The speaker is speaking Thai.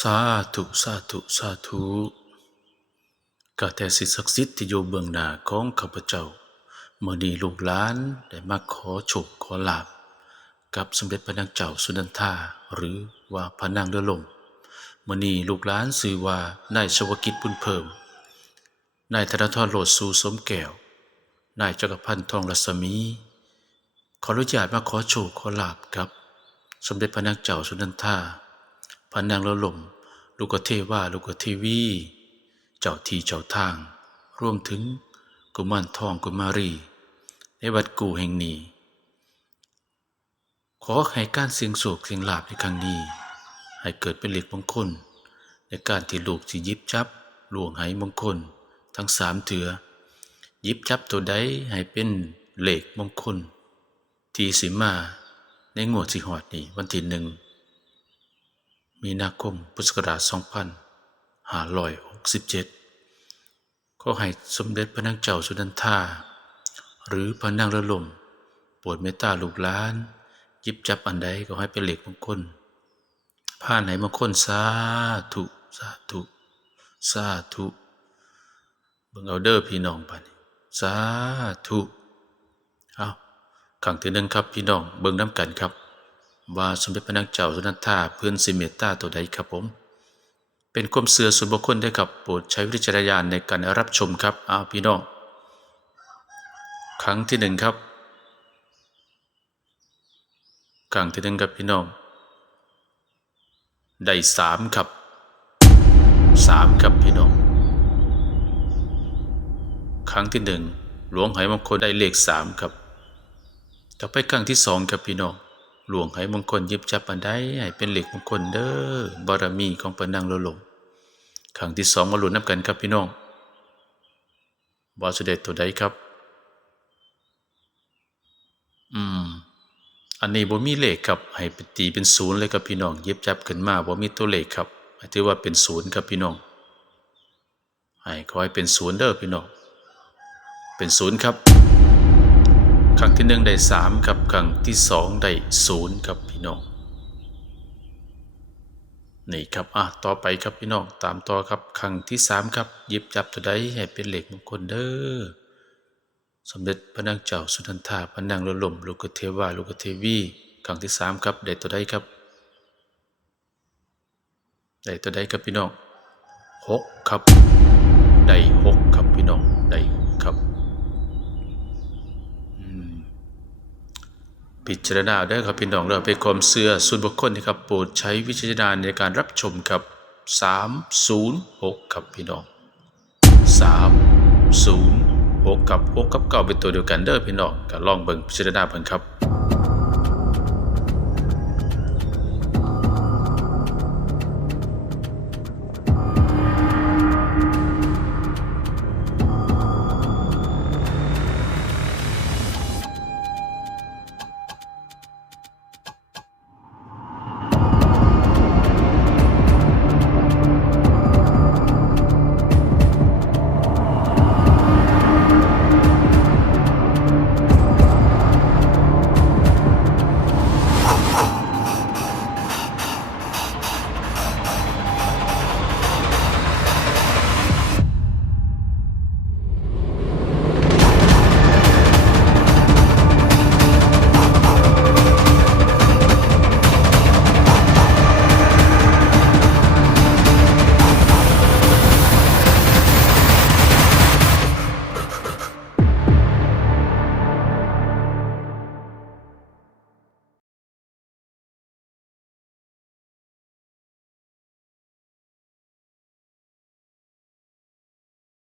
สาธุสาธุสาธุกาแต่สิทธิศักดิ์สิทธิ์ที่อยู่เบื้องหน้าของข้าพเจ้าเมื่อนี้ลูกหลานได้มาขอโชคขอลาบกับสมเด็จพระนางเจ้าสุนันทาหรือว่าพระนางเรือลมเมื่อนี้ลูกหลานชื่อว่านายชวกิจบุญเพิ่มนายธนทรโลดสูสมแก้วนายจักรพันธ์ทองรัศมี ขออนุญาตมาขอโชคขอลาบกับ สมเด็จพระนางเจ้าสุนันทาพระนางละลม ลูกเทว่าลูกเทวี เจ้าที่เจ้าทาง รวมถึงกุมารทองกุมารี ในวัดกูแห่งนี้ ขอให้การเสียงโศกเสียงลาบในครั้งนี้ ให้เกิดเป็นเหล็กมงคล ในการที่ลูกสิยิบจับหลวงไหมงคล ทั้งสามเถือยิบจับตัวใดให้เป็นเหล็กมงคล ที่สิมาในงวดสิหอดนี้วันที่หนึ่ง มีนาคมพุทธศักราช2567ขอให้สมเด็จพระนางเจ้าสุนันทา หรือพระนางระลมปรดเมตตาลูกหลาน ยิบจับอันใดก็ให้เป็นเหล็กมงคลผ่าไหนมงคลสาธุสาธุสาธุเบิ่งเอาเด้อพี่น้องปานนี้สาธุ เอาขังที่หนึ่งครับพี่น้องเบิ่งน้ำกันครับ ว่าสมเด็จพระนางเจ้าสุนันทาเพื่อนสิเมตตาตัวใดครับผม เป็นความเสือส่วนบุคคลได้ครับโปรดใช้วิจารณญาณในการรับชมครับอ้าวพี่น้องครั้งที่หนึ่งครับครั้งที่หนึ่งครับพี่น้องได้สามครับสามครับพี่น้องครั้งที่หนึ่งหลวงไหมงคลได้เลขสามครับต่อไปครั้งที่สองครับพี่น้อง หลวงไหมงคลยิบจับอันใดให้เป็นเหล็กมงคลเด้อบารมีของปนางโลลมครั้งที่สองมาหลุนนับกันครับพี่น้องบาสเด็จตัวใดครับ อืม อันนี้บ่มีเลขครับ ให้ไปตีเป็นศูนย์เลยครับพี่น้องหยิบจับขึ้นมาบ่มีตัวเลขครับถือว่าเป็นศูนย์ครับพี่น้อง ให้ขอให้เป็นศูนย์เด้อพี่น้อง เป็นศูนย์ครับ ครั้งที่หนึ่งได้สามครับครั้งที่สองได้ศูนย์ครับพี่น้องนี่ครับอะต่อไปครับพี่น้องตามต่อครับครั้งที่สามครับหยิบจับตัวใดให้เป็นเหล็กมงคลเด้อสมเด็จพระนางเจ้าสุนันทาพระนางละลมลูกเทวาลูกเทวีครั้งที่สามครับได้ตัวใดครับได้ตัวใดครับพี่น้องหกครับ ได้หกครับพี่น้อง ได้หกครับ พิจารณาได้ครับพี่น้องเราไปความเสื่อส่วนบุคคลนะครับโปรดใช้วิจารณญาณในการรับชมครับ306ครับพี่น้อง306กับ6กับเก้าเป็นตัวเดียวกันเด้อพี่น้องก็ลองเบิ่งพิจารณาเพิ่นครับ